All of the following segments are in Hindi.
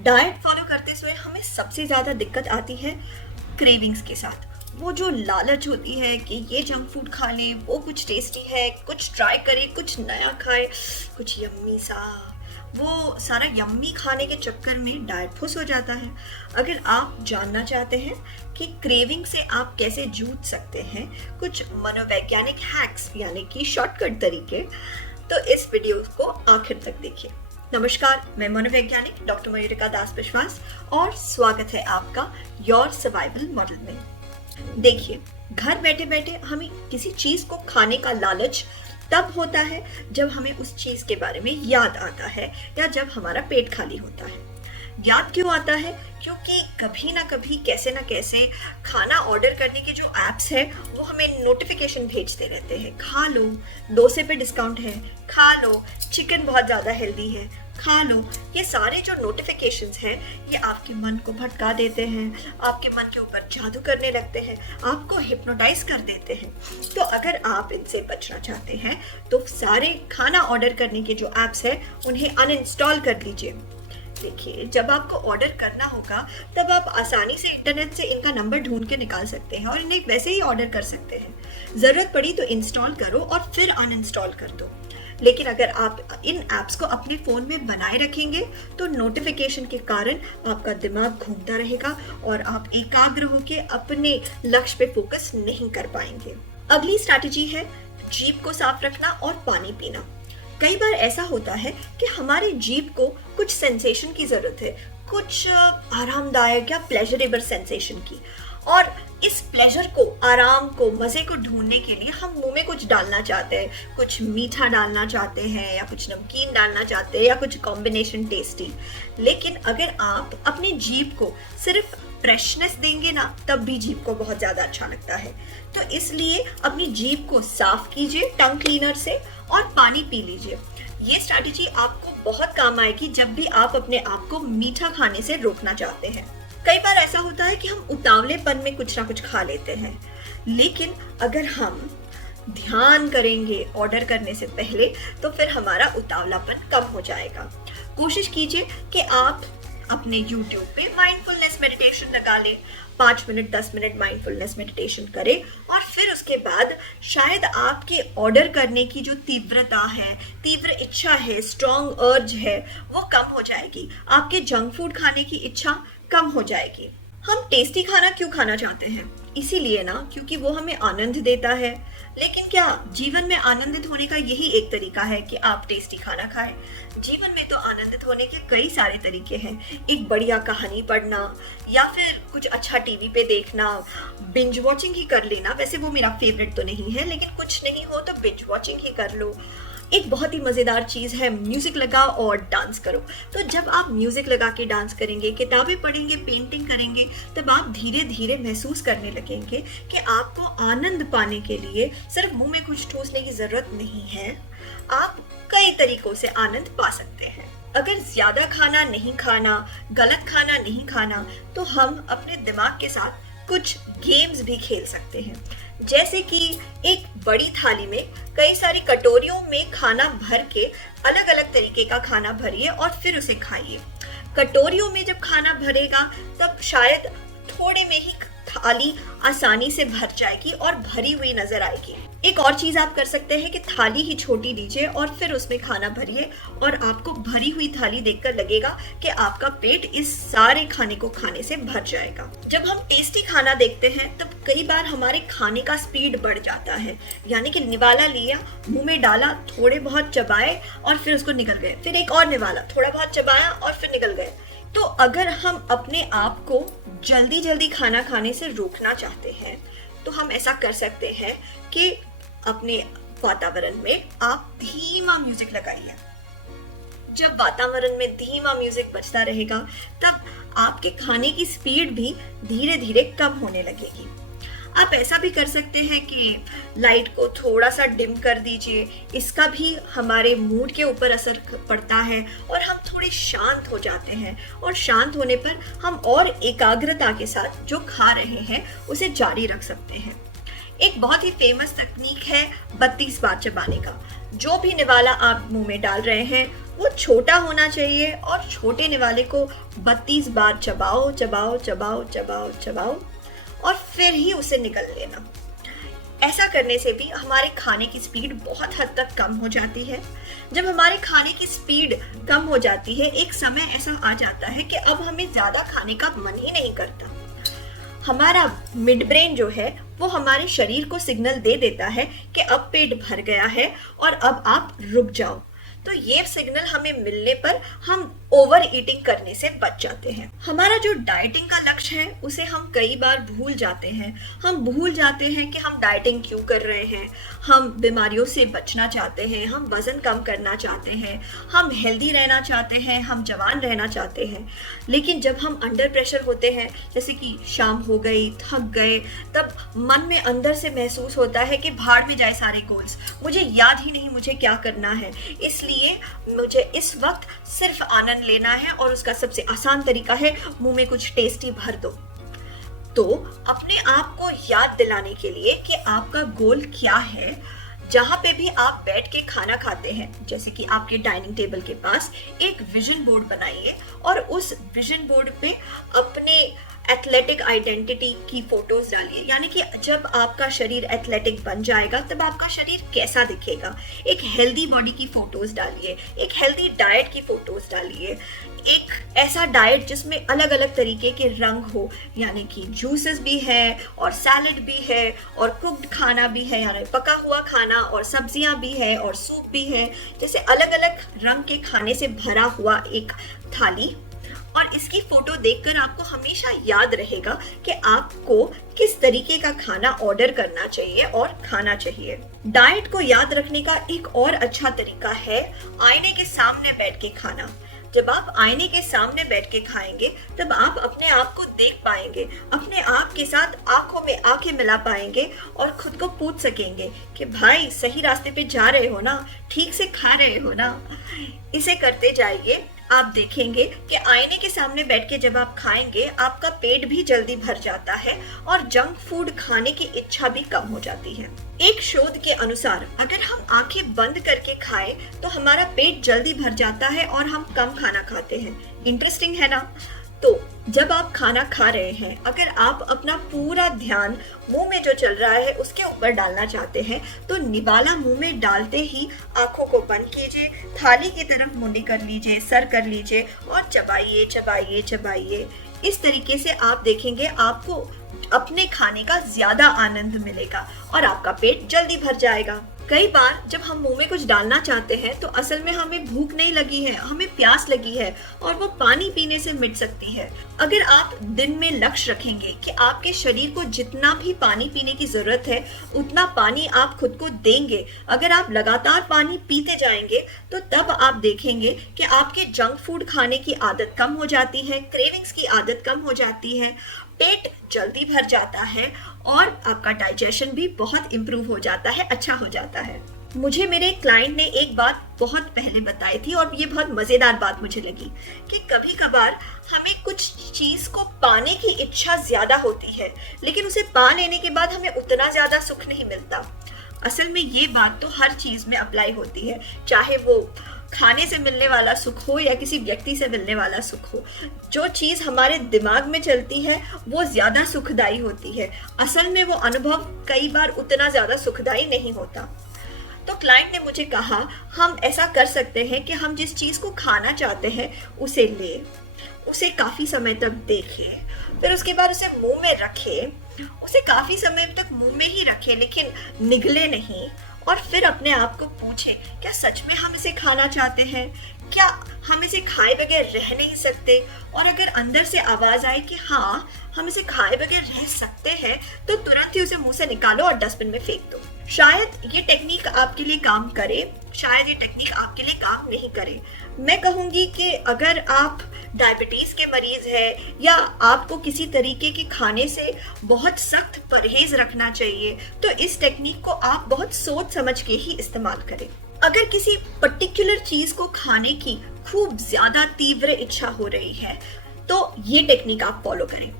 डाइट फॉलो करते हुए हमें सबसे ज़्यादा दिक्कत आती है क्रेविंग्स के साथ। वो जो लालच होती है कि ये जंक फूड खा ले, वो कुछ टेस्टी है, कुछ ट्राई करे, कुछ नया खाए, कुछ यम्मी सा। वो सारा यम्मी खाने के चक्कर में डाइट फुस हो जाता है। अगर आप जानना चाहते हैं कि क्रेविंग से आप कैसे जूझ सकते हैं, कुछ मनोवैज्ञानिक हैक्स यानी कि शॉर्टकट तरीके, तो इस वीडियो को आखिर तक देखिए। नमस्कार, मैं मनोवैज्ञानिक डॉक्टर मयूरिका दास विश्वास और स्वागत है आपका योर सर्वाइवल मॉडल में। देखिए, घर बैठे बैठे हमें किसी चीज को खाने का लालच तब होता है जब हमें उस चीज के बारे में याद आता है या जब हमारा पेट खाली होता है। याद क्यों आता है? क्योंकि कभी ना कभी कैसे ना कैसे खाना ऑर्डर करने के जो एप्स है वो हमें नोटिफिकेशन भेजते रहते हैं। खा लो, डोसे पे डिस्काउंट है, खा लो, चिकन बहुत ज़्यादा हेल्दी है, खा लो। ये सारे जो नोटिफिकेशंस हैं ये आपके मन को भटका देते हैं, आपके मन के ऊपर जादू करने लगते हैं, आपको हिप्नोटाइज कर देते हैं। तो अगर आप इनसे बचना चाहते हैं तो सारे खाना ऑर्डर करने के जो एप्स हैं उन्हें अनइंस्टॉल कर लीजिए। देखिए, जब आपको ऑर्डर करना होगा तब आप आसानी से इंटरनेट से इनका नंबर ढूंढ के निकाल सकते हैं और इन्हें वैसे ही ऑर्डर कर सकते हैं। ज़रूरत पड़ी तो इंस्टॉल करो और फिर अनइंस्टॉल कर दो। लेकिन अगर आप इन ऐप्स को अपने फ़ोन में बनाए रखेंगे तो नोटिफिकेशन के कारण आपका दिमाग घूमता रहेगा और आप एकाग्र होकर अपने लक्ष्य पे फोकस नहीं कर पाएंगे। अगली स्ट्रैटेजी है जीभ को साफ रखना और पानी पीना। कई बार ऐसा होता है कि हमारे जीभ को कुछ सेंसेशन की ज़रूरत है, कुछ आरामदायक या प्लेजरेबल सेंसेशन की, और इस प्लेजर को, आराम को, मज़े को ढूंढने के लिए हम मुंह में कुछ डालना चाहते हैं, कुछ मीठा डालना चाहते हैं या कुछ नमकीन डालना चाहते हैं या कुछ कॉम्बिनेशन टेस्टी। लेकिन अगर आप अपनी जीभ को सिर्फ फ्रेशनेस देंगे ना, तब भी जीभ को बहुत ज़्यादा अच्छा लगता है। तो इसलिए अपनी जीभ को साफ कीजिए टंग क्लीनर से और पानी पी लीजिए। ये स्ट्रैटेजी आपको बहुत काम आएगी जब भी आप अपने आप को मीठा खाने से रोकना चाहते हैं। कई बार ऐसा होता है कि हम उतावलेपन में कुछ ना कुछ खा लेते हैं, लेकिन अगर हम ध्यान करेंगे ऑर्डर करने से पहले तो फिर हमारा उतावलापन कम हो जाएगा। कोशिश कीजिए कि आप अपने YouTube पे माइंडफुलनेस मेडिटेशन लगा लें, 5 मिनट 10 मिनट माइंडफुलनेस मेडिटेशन करें और फिर उसके बाद शायद आपके ऑर्डर करने की जो तीव्रता है, तीव्र इच्छा है, स्ट्रॉन्ग अर्ज है, वो कम हो जाएगी। आपके जंक फूड खाने की इच्छा कम हो जाएगी। हम टेस्टी खाना क्यों खाना चाहते हैं? इसीलिए ना, क्योंकि वो हमें आनंद देता है। लेकिन क्या जीवन में आनंदित होने का यही एक तरीका है कि आप टेस्टी खाना खाएं? जीवन में तो आनंदित होने के कई सारे तरीके हैं। एक बढ़िया कहानी पढ़ना या फिर कुछ अच्छा टीवी पे देखना, बिंज वॉचिंग ही कर लेना। वैसे वो मेरा फेवरेट तो नहीं है, लेकिन कुछ नहीं हो तो बिंज वॉचिंग ही कर लो। एक बहुत ही मज़ेदार चीज़ है, म्यूज़िक लगाओ और डांस करो। तो जब आप म्यूज़िक लगा के डांस करेंगे, किताबें पढ़ेंगे, पेंटिंग करेंगे, तब आप धीरे धीरे महसूस करने लगेंगे कि आपको आनंद पाने के लिए सिर्फ मुंह में कुछ ठूसने की ज़रूरत नहीं है। आप कई तरीकों से आनंद पा सकते हैं। अगर ज़्यादा खाना नहीं खाना, गलत खाना नहीं खाना, तो हम अपने दिमाग के साथ कुछ गेम्स भी खेल सकते हैं। जैसे कि एक बड़ी थाली में कई सारी कटोरियों में खाना भर के अलग अलग तरीके का खाना भरिए और फिर उसे खाइए। कटोरियों में जब खाना भरेगा तब शायद थोड़े में ही थाली आसानी से भर जाएगी और भरी हुई नजर आएगी। एक और चीज आप कर सकते हैं कि थाली ही छोटी लीजिए और फिर उसमें खाना भरिए और आपको भरी हुई थाली देखकर लगेगा कि आपका पेट इस सारे खाने को खाने से भर जाएगा। जब हम टेस्टी खाना देखते हैं तब कई बार हमारे खाने का स्पीड बढ़ जाता है, यानी कि निवाला लिया, मुंह में डाला, थोड़े बहुत चबाए और फिर उसको निकल गए, फिर एक और निवाला, थोड़ा बहुत चबाया और फिर निकल गए। तो अगर हम अपने आप को जल्दी जल्दी खाना खाने से रोकना चाहते हैं तो हम ऐसा कर सकते हैं कि अपने वातावरण में आप धीमा म्यूजिक लगाइए। जब वातावरण में धीमा म्यूजिक बजता रहेगा तब आपके खाने की स्पीड भी धीरे धीरे कम होने लगेगी। आप ऐसा भी कर सकते हैं कि लाइट को थोड़ा सा डिम कर दीजिए। इसका भी हमारे मूड के ऊपर असर पड़ता है और हम थोड़े शांत हो जाते हैं और शांत होने पर हम और एकाग्रता के साथ जो खा रहे हैं उसे जारी रख सकते हैं। एक बहुत ही फेमस तकनीक है 32 बार चबाने का। जो भी निवाला आप मुंह में डाल रहे हैं वो छोटा होना चाहिए और छोटे निवाले को 32 बार चबाओ चबाओ चबाओ चबाओ चबाओ और फिर ही उसे निकल लेना। ऐसा करने से भी हमारे खाने की स्पीड बहुत हद तक कम हो जाती है। जब हमारे खाने की स्पीड कम हो जाती है, एक समय ऐसा आ जाता है कि अब हमें ज्यादा खाने का मन ही नहीं करता। हमारा मिड ब्रेन जो है वो हमारे शरीर को सिग्नल दे देता है कि अब पेट भर गया है और अब आप रुक जाओ। तो ये सिग्नल हमें मिलने पर हम ओवर ईटिंग करने से बच जाते हैं। हमारा जो डाइटिंग का लक्ष्य है उसे हम कई बार भूल जाते हैं। हम भूल जाते हैं कि हम डाइटिंग क्यों कर रहे हैं। हम बीमारियों से बचना चाहते हैं, हम वजन कम करना चाहते हैं, हम हेल्दी रहना चाहते हैं, हम जवान रहना चाहते हैं। लेकिन जब हम अंडर प्रेशर होते हैं, जैसे कि शाम हो गई, थक गए, तब मन में अंदर से महसूस होता है कि भाड़ में जाए सारे गोल्स, मुझे याद ही नहीं मुझे क्या करना है, इसलिए मुझे इस वक्त सिर्फ आनंद लेना है और उसका सबसे आसान तरीका है मुंह में कुछ टेस्टी भर दो। तो अपने आप को याद दिलाने के लिए कि आपका गोल क्या है, जहां पे भी आप बैठ के खाना खाते हैं, जैसे कि आपके डाइनिंग टेबल के पास एक विजन बोर्ड बनाइए और उस विजन बोर्ड पे अपने एथलेटिक आइडेंटिटी की फोटोज डालिए। यानी कि जब आपका शरीर एथलेटिक बन जाएगा तब आपका शरीर कैसा दिखेगा। एक हेल्दी बॉडी की फोटोज डालिए, एक हेल्दी डाइट की फोटोज डालिए, एक ऐसा डाइट जिसमें अलग अलग तरीके के रंग हो, यानी कि जूसेस भी है और सैलड भी है और कुक्ड खाना भी है, यानी पका हुआ खाना और सब्जियां भी है और सूप भी है। जैसे अलग अलग रंग के खाने से भरा हुआ एक थाली, और इसकी फोटो देखकर आपको हमेशा याद रहेगा कि आपको किस तरीके का खाना ऑर्डर करना चाहिए और खाना चाहिए। डाइट को याद रखने का एक और अच्छा तरीका है आईने के सामने बैठ के खाना। जब आप आईने के सामने बैठ के खाएंगे तब आप अपने आप को देख पाएंगे, अपने आप के साथ आंखों में आंखें मिला पाएंगे और खुद को पूछ सकेंगे कि भाई सही रास्ते पे जा रहे हो ना, ठीक से खा रहे हो ना। इसे करते जाइए, आप देखेंगे कि आईने के सामने बैठ के जब आप खाएंगे आपका पेट भी जल्दी भर जाता है और जंक फूड खाने की इच्छा भी कम हो जाती है। एक शोध के अनुसार अगर हम आंखें बंद करके खाएं तो हमारा पेट जल्दी भर जाता है और हम कम खाना खाते हैं। इंटरेस्टिंग है ना? तो जब आप खाना खा रहे हैं, अगर आप अपना पूरा ध्यान मुंह में जो चल रहा है उसके ऊपर डालना चाहते हैं तो निवाला मुंह में डालते ही आंखों को बंद कीजिए, थाली की तरफ मुंडी कर लीजिए, सर कर लीजिए और चबाइए चबाइए चबाइए। इस तरीके से आप देखेंगे आपको अपने खाने का ज्यादा आनंद मिलेगा और आपका पेट जल्दी भर जाएगा। कई बार जब हम मुंह में कुछ डालना चाहते हैं तो असल में हमें भूख नहीं लगी है, हमें प्यास लगी है और वो पानी पीने से मिट सकती है। अगर आप दिन में लक्ष्य रखेंगे कि आपके शरीर को जितना भी पानी पीने की जरूरत है उतना पानी आप खुद को देंगे, अगर आप लगातार पानी पीते जाएंगे तो तब आप देखेंगे कि आपके जंक फूड खाने की आदत कम हो जाती है, क्रेविंग्स की आदत कम हो जाती है, पेट जल्दी भर जाता है और आपका डाइजेशन भी बहुत इम्प्रूव हो जाता है, अच्छा हो जाता है। मुझे मेरे क्लाइंट ने एक बात बहुत पहले बताई थी और ये बहुत मजेदार बात मुझे लगी कि कभी कभार हमें कुछ चीज को पाने की इच्छा ज्यादा होती है लेकिन उसे पा लेने के बाद हमें उतना ज्यादा सुख नहीं मिलता। असल में ये बात तो हर चीज में अप्लाई होती है, चाहे वो खाने से मिलने वाला सुख हो या किसी व्यक्ति से मिलने वाला सुख हो। जो चीज हमारे दिमाग में चलती है वो ज्यादा सुखदायी होती है, असल में वो अनुभव कई बार उतना ज्यादा सुखदायी नहीं होता। तो क्लाइंट ने मुझे कहा हम ऐसा कर सकते हैं कि हम जिस चीज को खाना चाहते हैं उसे ले, उसे काफी समय तक देखें, फिर उसके बाद उसे मुंह में रखें, उसे काफी समय तक मुंह में ही रखें लेकिन निगले नहीं, और फिर अपने आप को पूछे क्या सच में हम इसे खाना चाहते हैं, क्या हम इसे खाए बगैर रह नहीं सकते। और अगर अंदर से आवाज आए कि हाँ हम इसे खाए बगैर रह सकते हैं तो तुरंत ही उसे मुंह से निकालो और डस्टबिन में फेंक दो। शायद ये टेक्निक आपके लिए काम करे, शायद ये टेक्निक आपके लिए काम नहीं करे। मैं कहूंगी कि अगर आप डायबिटीज के मरीज है या आपको किसी तरीके के खाने से बहुत सख्त परहेज रखना चाहिए तो इस टेक्निक को आप बहुत सोच समझ के ही इस्तेमाल करें। अगर किसी पर्टिकुलर चीज को खाने की खूब ज्यादा तीव्र इच्छा हो रही है तो ये टेक्निक आप फॉलो करें।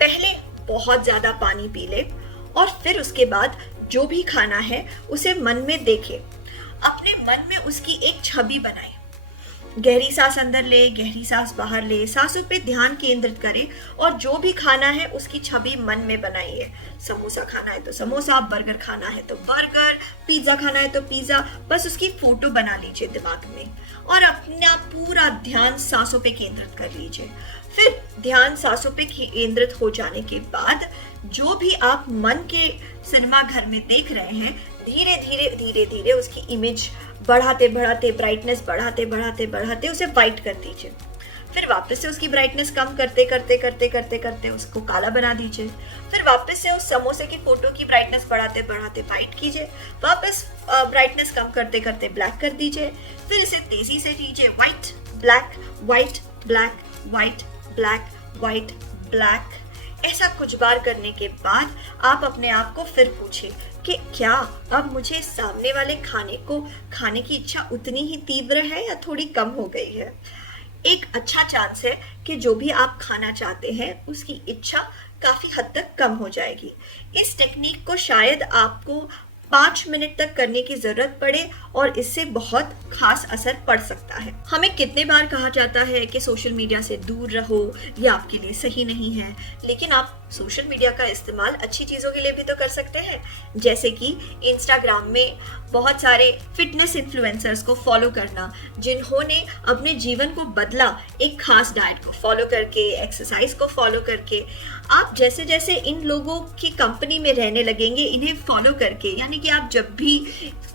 पहले बहुत ज्यादा पानी पी ले और फिर उसके बाद जो भी खाना है उसे मन में देखे, अपने मन में उसकी एक छवि बनाए गहरी सांस अंदर ले, गहरी सांस बाहर ले, सांसों पे ध्यान केंद्रित करें और जो भी खाना है उसकी छवि मन में बनाइए। समोसा खाना है तो समोसा, बर्गर खाना है तो बर्गर, पिज्ज़ा खाना है तो पिज्ज़ा, बस उसकी फोटो बना लीजिए दिमाग में और अपना पूरा ध्यान सांसों पे केंद्रित कर लीजिए। फिर ध्यान सांसों पे केंद्रित हो जाने के बाद जो भी आप मन के सिनेमा घर में देख रहे हैं, धीरे धीरे धीरे धीरे उसकी इमेज बढ़ाते बढ़ाते, ब्राइटनेस बढ़ाते बढ़ाते बढ़ाते उसे वाइट कर दीजिए। फिर वापस से उसकी ब्राइटनेस कम करते करते करते करते करते उसको काला बना दीजिए। फिर वापस से उस समोसे की फोटो की ब्राइटनेस बढ़ाते बढ़ाते वाइट कीजिए। वापस ब्राइटनेस कम करते करते ब्लैक कर दीजिए। फिर इसे तेजी से कीजिए, white black white black white black white black. ऐसा कुछ बार करने के बाद आप अपने आप को फिर पूछिए कि क्या अब मुझे सामने वाले खाने को खाने की इच्छा उतनी ही तीव्र है या थोड़ी कम हो गई है। एक अच्छा चांस है कि जो भी आप खाना चाहते हैं उसकी इच्छा काफी हद तक कम हो जाएगी। इस टेक्निक को शायद आपको 5 मिनट तक करने की जरूरत पड़े और इससे बहुत खास असर पड़ सकता है। हमें कितने बार कहा जाता है कि सोशल मीडिया से दूर रहो, ये आपके लिए सही नहीं है, लेकिन आप सोशल मीडिया का इस्तेमाल अच्छी चीज़ों के लिए भी तो कर सकते हैं। जैसे कि इंस्टाग्राम में बहुत सारे फिटनेस इन्फ्लुएंसर्स को फॉलो करना, जिन्होंने अपने जीवन को बदला एक खास डाइट को फॉलो करके, एक्सरसाइज को फॉलो करके। आप जैसे जैसे इन लोगों की कंपनी में रहने लगेंगे, इन्हें फॉलो करके, यानी कि आप जब भी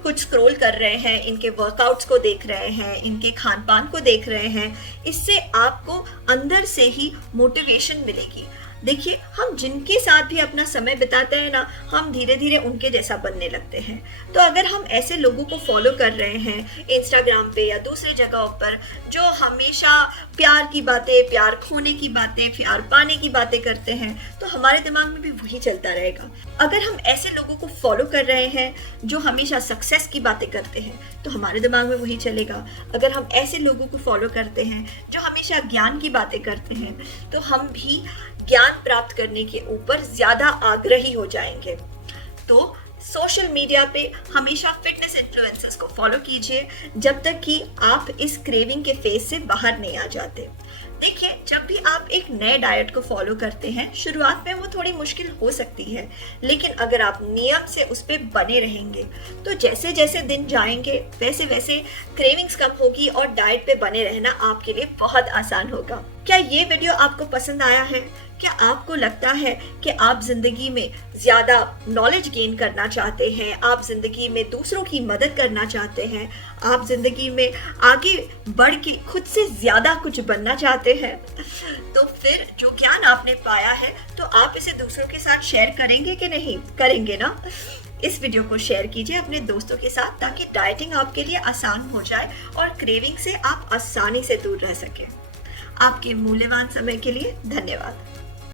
कुछ स्क्रॉल कर रहे हैं, इनके वर्कआउट्स को देख रहे हैं, इनके खान पान को देख रहे हैं, इससे आपको अंदर से ही मोटिवेशन मिलेगी। देखिए, हम जिनके साथ भी अपना समय बिताते हैं ना, हम धीरे धीरे उनके जैसा बनने लगते हैं। तो अगर हम ऐसे लोगों को फॉलो कर रहे हैं इंस्टाग्राम पे या दूसरे जगहों पर, जो हमेशा प्यार की बातें, प्यार खोने की बातें, प्यार पाने की बातें करते हैं, तो हमारे दिमाग में भी वही चलता रहेगा। अगर हम ऐसे लोगों को फॉलो कर रहे हैं जो हमेशा सक्सेस की बातें करते हैं, तो हमारे दिमाग में वही चलेगा। अगर हम ऐसे लोगों को फॉलो करते हैं जो हमेशा ज्ञान की बातें करते हैं, तो हम भी ज्ञान प्राप्त करने के ऊपर ज्यादा आग्रही हो जाएंगे। तो सोशल मीडिया पे हमेशा फिटनेस इन्फ्लुएंसर्स को फॉलो कीजिए जब तक कि आप इस क्रेविंग के फेज से बाहर नहीं आ जाते। देखिए, जब भी आप एक नए डाइट को फॉलो करते हैं, शुरुआत में वो थोड़ी मुश्किल हो सकती है, लेकिन अगर आप नियम से उस पर बने रहेंगे तो जैसे जैसे दिन जाएंगे वैसे वैसे क्रेविंग्स कम होगी और डाइट पे बने रहना आपके लिए बहुत आसान होगा। क्या ये वीडियो आपको पसंद आया है? क्या आपको लगता है कि आप जिंदगी में ज्यादा नॉलेज गेन करना चाहते हैं, आप जिंदगी में दूसरों की मदद करना चाहते हैं, आप जिंदगी में आगे बढ़ के खुद से ज्यादा कुछ बनना चाहते हैं? तो फिर जो ज्ञान आपने पाया है, तो आप इसे दूसरों के साथ शेयर करेंगे कि नहीं? करेंगे ना? इस वीडियो को शेयर कीजिए अपने दोस्तों के साथ, ताकि डाइटिंग आपके लिए आसान हो जाए और क्रेविंग से आप आसानी से दूर रह सकें। आपके मूल्यवान समय के लिए धन्यवाद।